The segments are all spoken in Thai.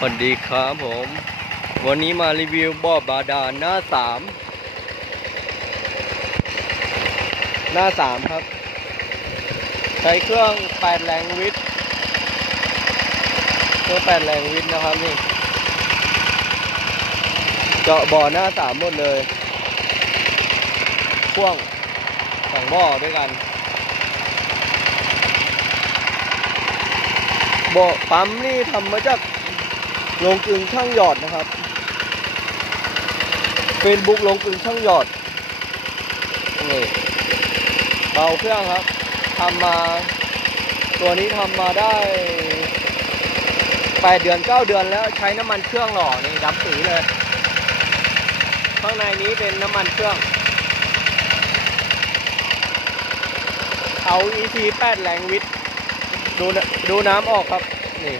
สวัสดีครับผม วันนี้มารีวิวบ่อบาดาลหน้าสามหน้าสามครับ ใช้เครื่อง8แรงวิทย์เครื่อง8แรงวิทย์นะครับนี่ เจาะบ่อหน้าสามหมดเลยพ่วงสองบ่อด้วยกันบ่อปั๊มนี่ทำมาจาก โรงกึงช่างหยอดนะครับเฟซบุ๊กโรงกึงช่างหยอดนี่เบาเครื่องครับทำมา ตัวนี้ทำมาได้แปดเดือนเก้าเดือนแล้วใช้น้ำมันเครื่องหล่อนี่ดำสีเลย ข้างในนี้เป็นน้ำมันเครื่อง เอา EC 8แรงวิทย์ดูดูน้ำออกครับ นี่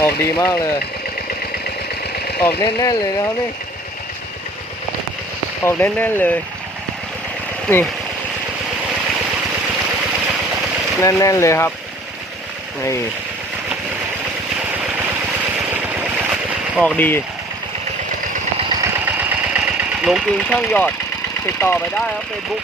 ออกดีมากเลย ออกแน่นๆเลยนะครับนี่ ออกแน่นๆเลย นี่ แน่นๆเลยครับ นี่ ออกดี ลงกึงช่างหยอด ติดต่อไปได้ครับเฟซบุ๊ก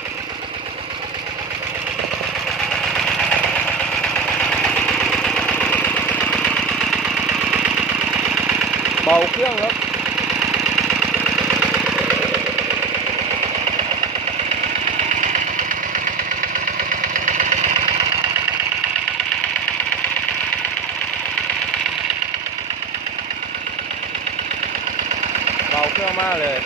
เบาเครื่องครับเบาเครื่องมากเลย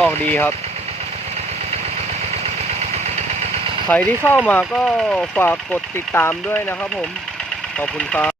ออกดีครับ ใครที่เข้ามาก็ฝากกดติดตามด้วยนะครับผม ขอบคุณครับ